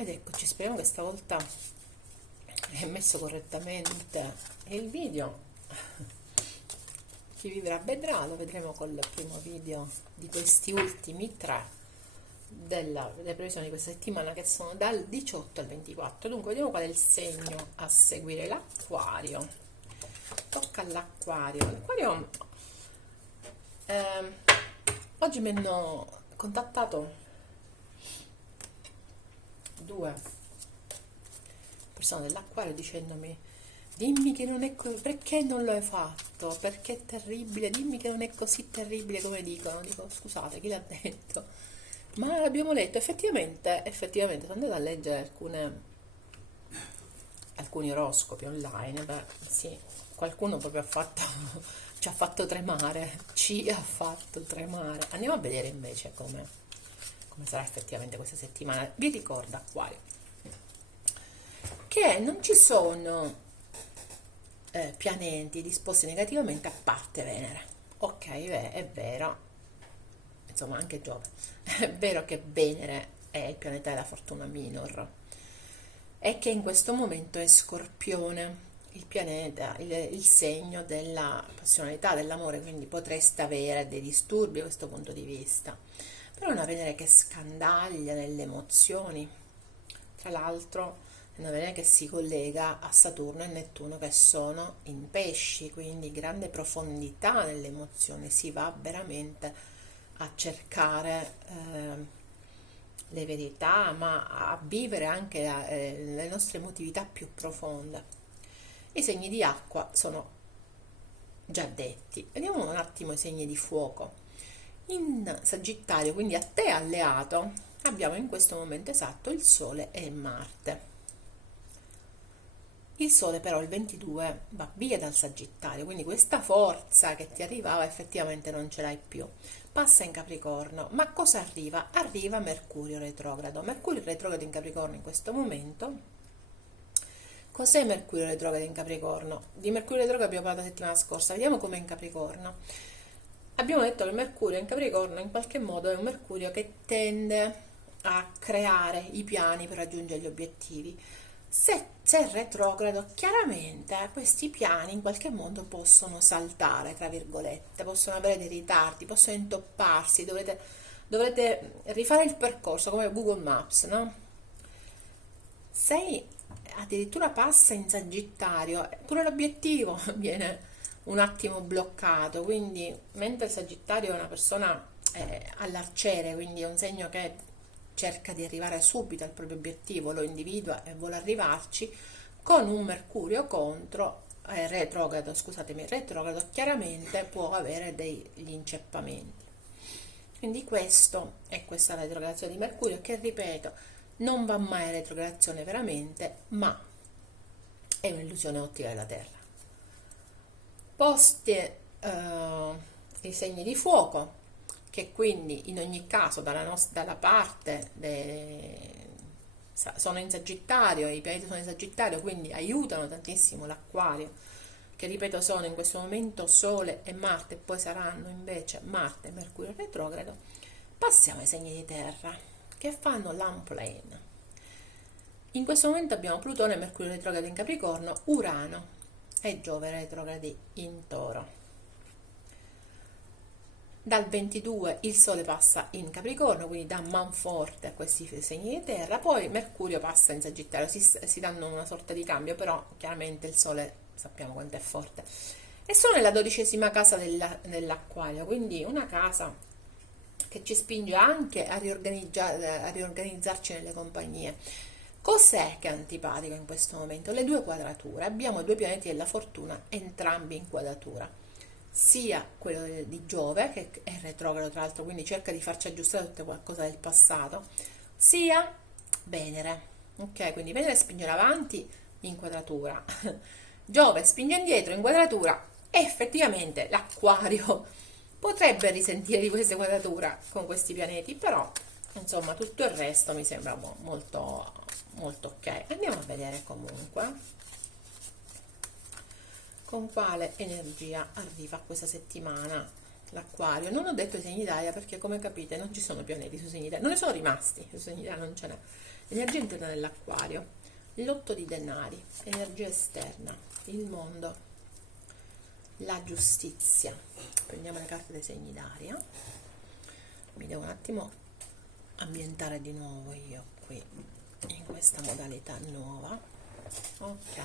Ed eccoci, speriamo che stavolta è messo correttamente il video. Chi vivrà vedrà, lo vedremo col primo video di questi ultimi tre delle previsioni di questa settimana, che sono dal 18 al 24. Dunque vediamo qual è il segno a seguire: l'Acquario. Tocca all'Acquario. L'Acquario, oggi mi hanno contattato due persone dell'Acquario dicendomi: dimmi che non è così, perché non lo hai fatto, perché è terribile, dimmi che non è così terribile come dicono. Dico: scusate, chi l'ha detto? Ma l'abbiamo letto. Effettivamente sono andata a leggere alcuni oroscopi online. Beh, sì, qualcuno proprio ci ha fatto tremare, ci ha fatto tremare. Andiamo a vedere invece come sarà effettivamente questa settimana. Vi ricordo, Acquario, che non ci sono pianeti disposti negativamente a parte Venere. Ok, è vero, insomma anche Giove. È vero che Venere è il pianeta della fortuna minor e che in questo momento è Scorpione, il pianeta, il segno della passionalità, dell'amore, quindi potreste avere dei disturbi da questo punto di vista. Però una Venere che scandaglia nelle emozioni, tra l'altro è una Venere che si collega a Saturno e Nettuno, che sono in pesci, quindi grande profondità nelle emozioni, si va veramente a cercare le verità, ma a vivere anche le nostre emotività più profonde. I segni di acqua sono già detti. Vediamo un attimo i segni di fuoco. In Sagittario, quindi a te alleato, abbiamo in questo momento esatto il Sole e Marte. Il Sole però il 22 va via dal Sagittario, quindi questa forza che ti arrivava effettivamente non ce l'hai più. Passa in Capricorno, ma cosa arriva? Arriva Mercurio retrogrado. Mercurio retrogrado in Capricorno in questo momento. Cos'è Mercurio retrogrado in Capricorno? Di Mercurio retrogrado abbiamo parlato la settimana scorsa, vediamo com'è in Capricorno. Abbiamo detto che Mercurio in Capricorno in qualche modo è un Mercurio che tende a creare i piani per raggiungere gli obiettivi. Se è retrogrado, chiaramente questi piani in qualche modo possono saltare, tra virgolette, possono avere dei ritardi, possono intopparsi, dovrete rifare il percorso come Google Maps, no? Se addirittura passa in Sagittario, pure l'obiettivo viene un attimo bloccato, quindi mentre il Sagittario è una persona all'arciere, quindi è un segno che cerca di arrivare subito al proprio obiettivo, lo individua e vuole arrivarci, con un Mercurio retrogrado, scusatemi, retrogrado, chiaramente può avere degli inceppamenti. Quindi questa retrogradazione di Mercurio, che ripeto, non va mai a retrogradazione veramente, ma è un'illusione ottica della Terra. Posti i segni di fuoco, che quindi in ogni caso dalla parte sono in Sagittario, i pianeti sono in Sagittario, quindi aiutano tantissimo l'Acquario, che ripeto sono in questo momento Sole e Marte, e poi saranno invece Marte e Mercurio retrogrado. Passiamo ai segni di terra, che fanno l'unplane. In questo momento abbiamo Plutone e Mercurio retrogrado in Capricorno, Urano e Giove retrogradi in Toro. Dal 22 il Sole passa in Capricorno, quindi dà manforte a questi segni di terra, poi Mercurio passa in Sagittario, si danno una sorta di cambio, però chiaramente il Sole sappiamo quanto è forte. E sono nella 12ª casa dell'Acquario, quindi una casa che ci spinge anche a riorganizzarci nelle compagnie. Cos'è che è antipatico in questo momento? Le due quadrature. Abbiamo due pianeti della fortuna, entrambi in quadratura. Sia quello di Giove, che è retrogrado tra l'altro, quindi cerca di farci aggiustare tutto qualcosa del passato, sia Venere. Ok, quindi Venere spinge in avanti in quadratura, Giove spinge indietro in quadratura, e effettivamente l'Acquario potrebbe risentire di questa quadratura con questi pianeti, però insomma tutto il resto mi sembra molto, molto ok. Andiamo a vedere comunque con quale energia arriva questa settimana l'acquario. Non ho detto i segni d'aria perché, come capite, non ci sono pianeti sui segni d'aria, non ne sono rimasti, sui segni d'aria non ce n'è. Energia interna dell'acquario, l'otto di denari, energia esterna, il mondo, la giustizia. Prendiamo le carte dei segni d'aria. Mi devo un attimo ambientare di nuovo io qui in questa modalità nuova. Ok.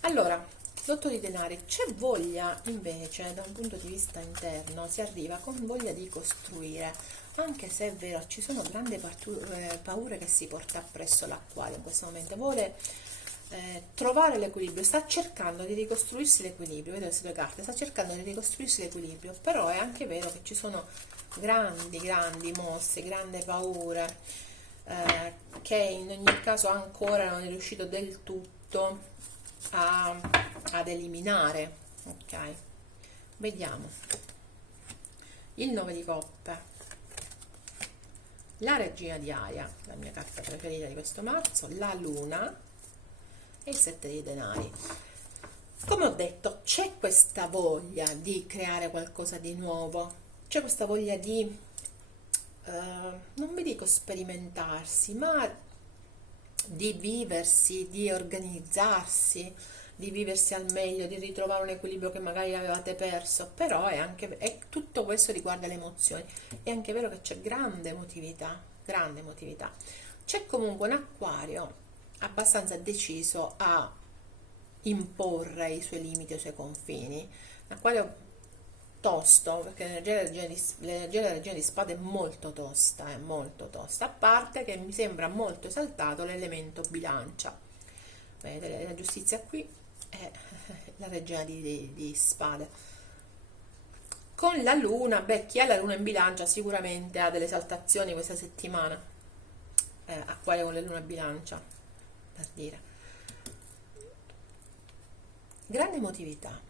Allora, l'otto di denari, c'è voglia invece da un punto di vista interno, si arriva con voglia di costruire, anche se è vero, ci sono grandi paure che si porta appresso l'acquario in questo momento, vuole trovare l'equilibrio, sta cercando di ricostruirsi l'equilibrio, vedo queste due carte, sta cercando di ricostruirsi l'equilibrio, però è anche vero che ci sono grandi mossi, grandi paure, che in ogni caso ancora non è riuscito del tutto ad eliminare. Ok, vediamo il 9 di coppe, la regina di aria, la mia carta preferita di questo marzo, la luna e il 7 di denari. Come ho detto, c'è questa voglia di creare qualcosa di nuovo, c'è questa voglia di non vi dico sperimentarsi, ma di viversi, di organizzarsi, di viversi al meglio, di ritrovare un equilibrio che magari avevate perso, però è tutto questo riguarda le emozioni. È anche vero che c'è grande emotività, grande emotività. C'è comunque un acquario abbastanza deciso a imporre i suoi limiti, i suoi confini. Un acquario tosto, perché l'energia della regina di spade è molto tosta, a parte che mi sembra molto esaltato l'elemento bilancia. Vedete, la giustizia qui è la regina di spade. Con la luna, beh, chi ha la luna in bilancia sicuramente ha delle esaltazioni questa settimana, acquario con la luna in bilancia, per dire. Grande emotività,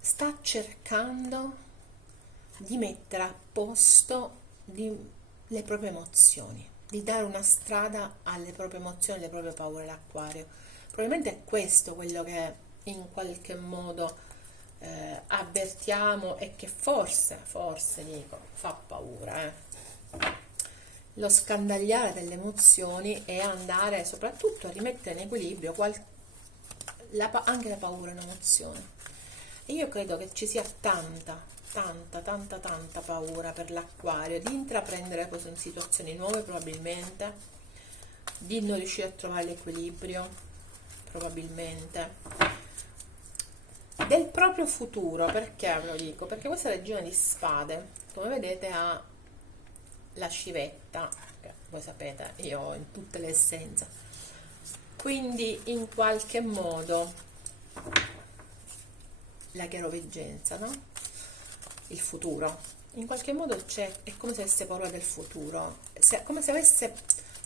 sta cercando di mettere a posto le proprie emozioni, di dare una strada alle proprie emozioni, alle proprie paure, l'acquario. Probabilmente è questo quello che in qualche modo avvertiamo e che forse dico, fa paura. Lo scandagliare delle emozioni e andare soprattutto a rimettere in equilibrio anche la paura è un'emozione. E io credo che ci sia tanta paura per l'acquario di intraprendere cose in situazioni nuove, probabilmente, di non riuscire a trovare l'equilibrio, probabilmente, del proprio futuro. Perché ve lo dico? Perché questa regina di spade, come vedete, ha la scivetta, che voi sapete, io ho in tutte le essenze, quindi in qualche modo la chiaroveggenza, no? Il futuro, in qualche modo è come se avesse paura del futuro, come se avesse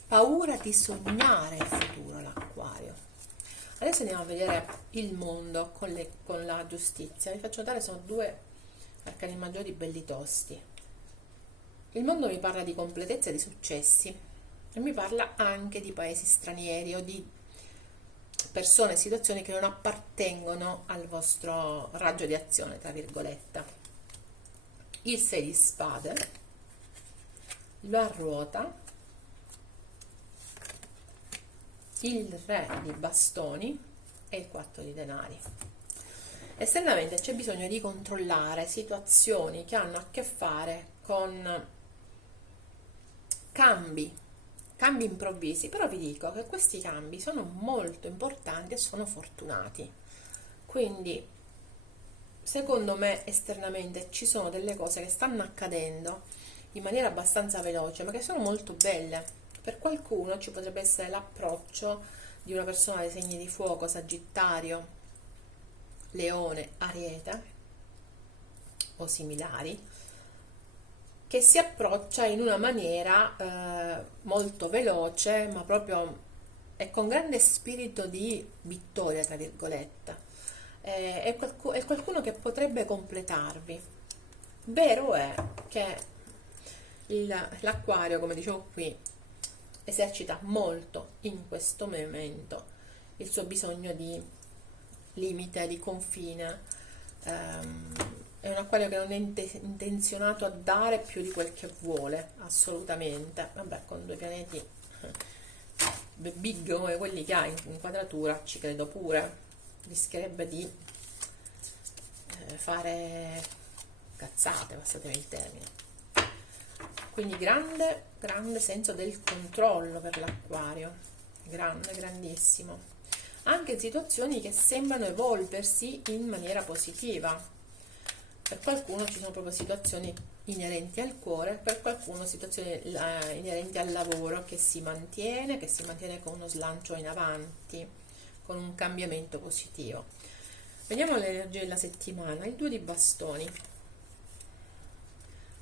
paura di sognare il futuro l'acquario. Adesso andiamo a vedere il mondo con la giustizia. Vi faccio notare, sono due arcani maggiori belli tosti. Il mondo mi parla di completezza e di successi e mi parla anche di paesi stranieri o di persone e situazioni che non appartengono al vostro raggio di azione, tra virgolette. Il 6 di spade, la ruota, il re di bastoni e il 4 di denari. Esternamente c'è bisogno di controllare situazioni che hanno a che fare con cambi improvvisi, però vi dico che questi cambi sono molto importanti e sono fortunati. Quindi secondo me esternamente ci sono delle cose che stanno accadendo in maniera abbastanza veloce, ma che sono molto belle. Per qualcuno ci potrebbe essere l'approccio di una persona dei segni di fuoco, Sagittario, Leone, Ariete o similari, che si approccia in una maniera molto veloce, ma proprio e con grande spirito di vittoria, tra virgolette. È qualcuno che potrebbe completarvi. Vero è che l'acquario, come dicevo qui, esercita molto in questo momento il suo bisogno di limite, di confine. È un acquario che non è intenzionato a dare più di quel che vuole, assolutamente. Vabbè, con due pianeti big come quelli che ha in quadratura, ci credo pure, rischierebbe di fare cazzate, passatemi il termine. Quindi grande, grande senso del controllo per l'acquario, grande, grandissimo, anche in situazioni che sembrano evolversi in maniera positiva. Per qualcuno ci sono proprio situazioni inerenti al cuore, per qualcuno situazioni inerenti al lavoro che si mantiene con uno slancio in avanti, con un cambiamento positivo. Vediamo le energie della settimana. Il 2 di bastoni,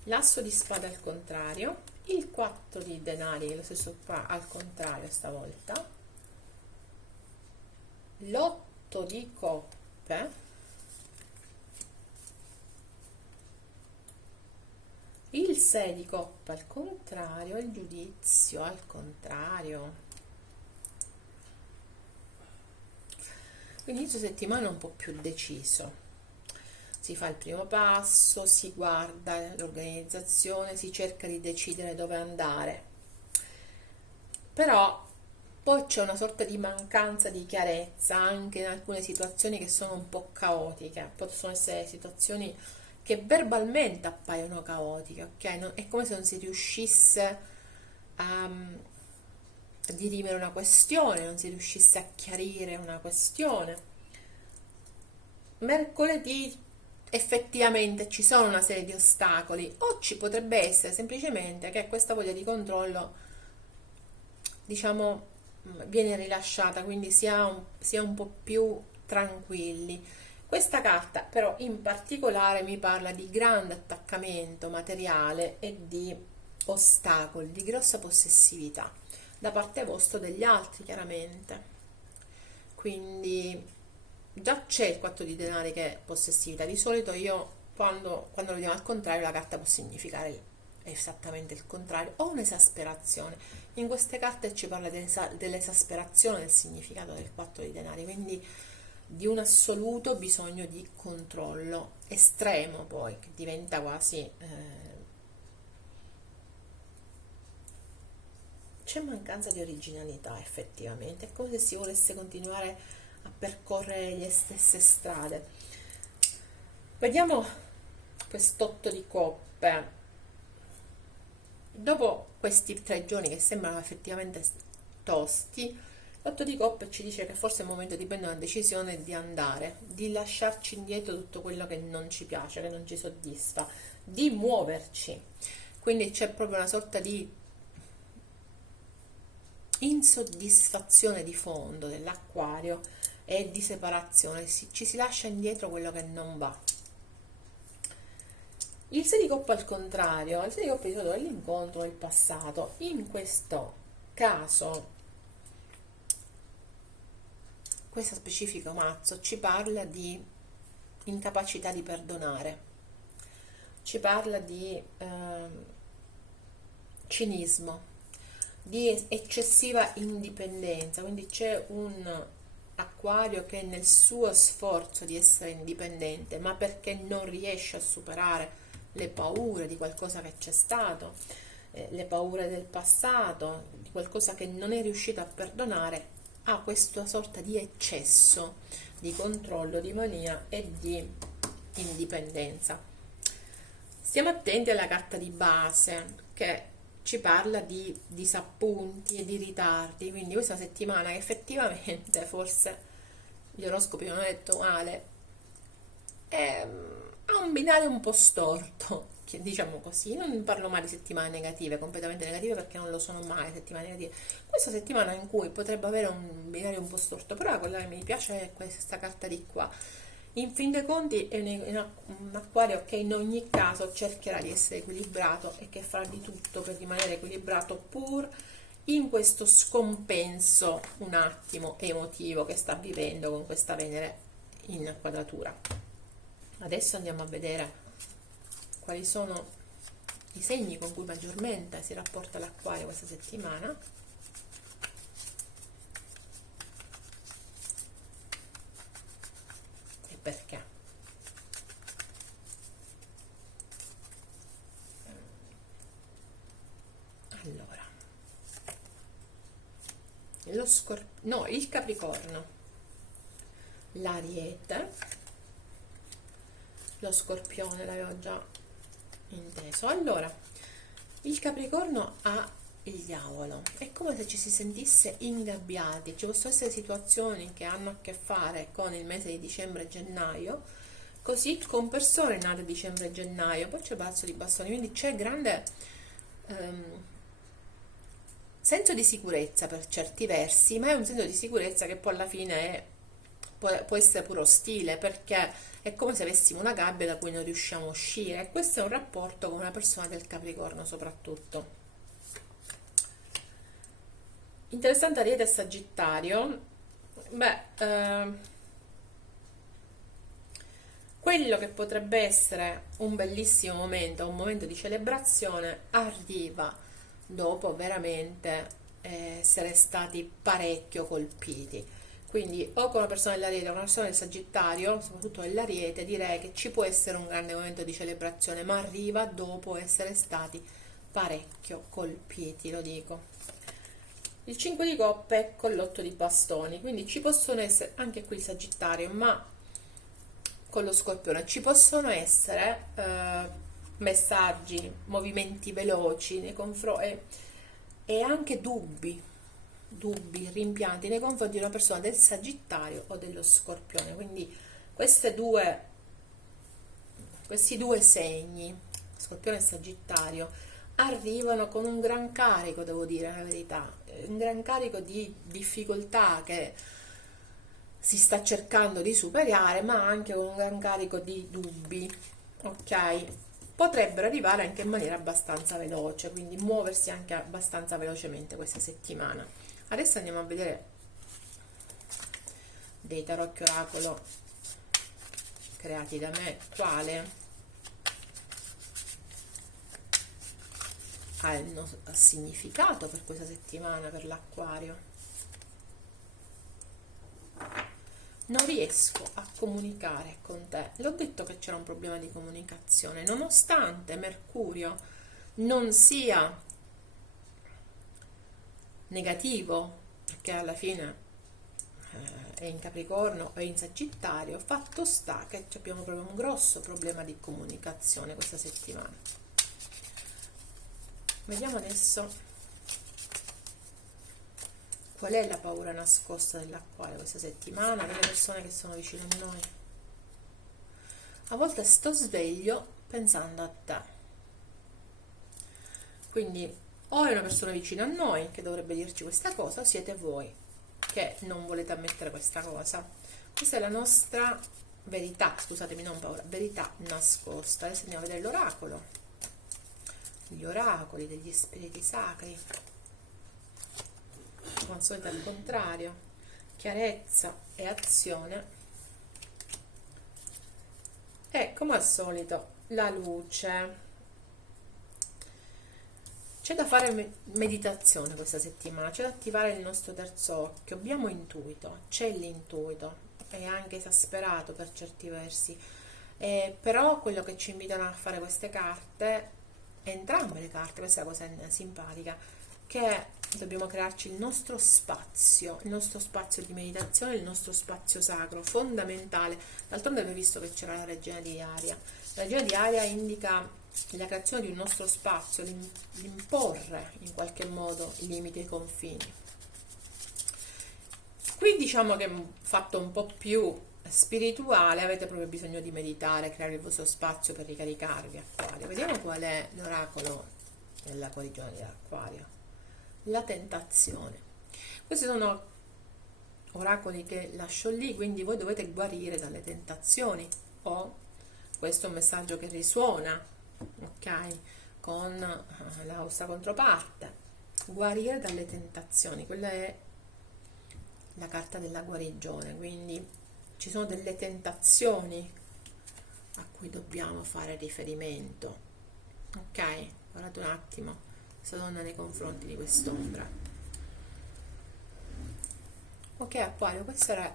l'asso di spade al contrario, il 4 di denari, lo stesso qua al contrario stavolta, l'8 di coppe, il 6 di coppe al contrario, il giudizio al contrario. Quindi inizio settimana un po' più deciso. Si fa il primo passo, si guarda l'organizzazione, si cerca di decidere dove andare. Però poi c'è una sorta di mancanza di chiarezza anche in alcune situazioni che sono un po' caotiche. Possono essere situazioni che verbalmente appaiono caotiche, ok? È come se non si riuscisse a dirimere una questione, non si riuscisse a chiarire una questione. Mercoledì effettivamente ci sono una serie di ostacoli, o ci potrebbe essere semplicemente che questa voglia di controllo, diciamo, viene rilasciata, quindi si è un po' più tranquilli. Questa carta però in particolare mi parla di grande attaccamento materiale e di ostacoli, di grossa possessività da parte vostra o degli altri, chiaramente. Quindi già c'è il 4 di denari che è possessività. Di solito io quando lo vediamo al contrario la carta può significare esattamente il contrario o un'esasperazione. In queste carte ci parla dell'esasperazione del significato del 4 di denari, quindi di un assoluto bisogno di controllo estremo, poi che diventa quasi c'è mancanza di originalità. Effettivamente è come se si volesse continuare a percorrere le stesse strade. Vediamo quest'otto di coppe. Dopo questi 3 giorni che sembrano effettivamente tosti, l'otto di coppe ci dice che forse è il momento di prendere una decisione e di andare, di lasciarci indietro tutto quello che non ci piace, che non ci soddisfa, di muoverci. Quindi c'è proprio una sorta di insoddisfazione di fondo dell'acquario e di separazione, ci si lascia indietro quello che non va. Il 6 di coppe al contrario, il 6 di coppe di solito è l'incontro del passato. In questo caso questo specifico mazzo ci parla di incapacità di perdonare, ci parla di cinismo, di eccessiva indipendenza. Quindi c'è un acquario che nel suo sforzo di essere indipendente, ma perché non riesce a superare le paure di qualcosa che c'è stato, le paure del passato, di qualcosa che non è riuscito a perdonare, ha questa sorta di eccesso di controllo, di mania e di indipendenza. Stiamo attenti alla carta di base che ci parla di disappunti e di ritardi, quindi questa è una settimana che effettivamente forse gli oroscopi non hanno detto male, ha un binario un po' storto, diciamo così. Non parlo mai di settimane negative, completamente negative, perché non lo sono mai settimane negative. Questa settimana in cui potrebbe avere un binario un po' storto, però quella che mi piace è questa carta di qua. In fin dei conti è un acquario che in ogni caso cercherà di essere equilibrato e che farà di tutto per rimanere equilibrato pur in questo scompenso un attimo emotivo che sta vivendo con questa Venere in quadratura. Adesso andiamo a vedere quali sono i segni con cui maggiormente si rapporta l'acquario questa settimana. perché. Allora, il Capricorno, l'Ariete, lo Scorpione l'avevo già inteso. Allora, il Capricorno ha il diavolo, è come se ci si sentisse ingabbiati. Ci possono essere situazioni che hanno a che fare con il mese di dicembre e gennaio, così con persone nate a dicembre e gennaio. Poi c'è il palazzo di bastoni, quindi c'è grande ehm, senso di sicurezza per certi versi, ma è un senso di sicurezza che poi alla fine può essere pure ostile, perché è come se avessimo una gabbia da cui non riusciamo a uscire. E questo è un rapporto con una persona del Capricorno soprattutto. Interessante Ariete e Sagittario. Beh, quello che potrebbe essere un bellissimo momento, un momento di celebrazione, arriva dopo veramente essere stati parecchio colpiti. Quindi o con una persona dell'Ariete o con una persona del Sagittario, soprattutto dell'Ariete, direi che ci può essere un grande momento di celebrazione, ma arriva dopo essere stati parecchio colpiti, lo dico. Il 5 di coppe con l'8 di bastoni, quindi ci possono essere anche qui il Sagittario, ma con lo Scorpione ci possono essere messaggi, movimenti veloci nei e anche dubbi, rimpianti nei confronti di una persona del Sagittario o dello Scorpione. Quindi questi due segni, Scorpione e Sagittario, arrivano con un gran carico, devo dire la verità, un gran carico di difficoltà che si sta cercando di superare, ma anche con un gran carico di dubbi, ok? Potrebbero arrivare anche in maniera abbastanza veloce, quindi muoversi anche abbastanza velocemente questa settimana. Adesso andiamo a vedere dei tarocchi oracolo creati da me, quale ha il significato per questa settimana per l'Acquario. Non riesco a comunicare con te. L'ho detto che c'era un problema di comunicazione, nonostante Mercurio non sia negativo, perché alla fine è in Capricorno o in Sagittario. Fatto sta che abbiamo proprio un grosso problema di comunicazione questa settimana. Vediamo adesso qual è la paura nascosta dell'Acquario questa settimana, delle persone che sono vicine a noi. A volte sto sveglio pensando a te. Quindi o è una persona vicina a noi che dovrebbe dirci questa cosa, o siete voi che non volete ammettere questa cosa. Questa è la nostra verità, scusatemi, non paura, verità nascosta. Adesso andiamo a vedere l'oracolo, gli oracoli degli spiriti sacri. Come al solito al contrario, chiarezza e azione, e come al solito la luce. C'è da fare meditazione questa settimana, c'è da attivare il nostro terzo occhio. Abbiamo intuito, c'è l'intuito, è anche esasperato per certi versi, però quello che ci invitano a fare queste carte, entrambe le carte, questa è la cosa simpatica, che dobbiamo crearci il nostro spazio di meditazione, il nostro spazio sacro, fondamentale. D'altronde abbiamo visto che c'era la regina di Aria. La regina di Aria indica la creazione di un nostro spazio, l'imporre in qualche modo limiti e confini. Qui diciamo che fatto un po' più spirituale, avete proprio bisogno di meditare, creare il vostro spazio per ricaricarvi, Acquario. Vediamo qual è l'oracolo della guarigione dell'Acquario. La tentazione. Questi sono oracoli che lascio lì, quindi voi dovete guarire dalle tentazioni, o questo è un messaggio che risuona, ok, con la vostra controparte. Guarire dalle tentazioni, quella è la carta della guarigione, quindi ci sono delle tentazioni a cui dobbiamo fare riferimento, ok? Guardate un attimo questa donna nei confronti di quest'ombra. Ok, Acquario, questa era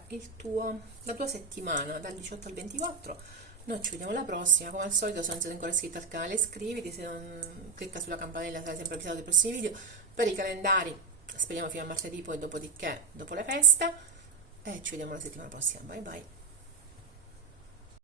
la tua settimana dal 18 al 24. Noi ci vediamo alla prossima. Come al solito, se non siete ancora iscritti al canale, iscriviti. Se non clicca sulla campanella, sarai sempre avvisato dei prossimi video. Per i calendari, speriamo fino a martedì, poi dopodiché, dopo le feste. E ci vediamo la settimana prossima. Bye bye.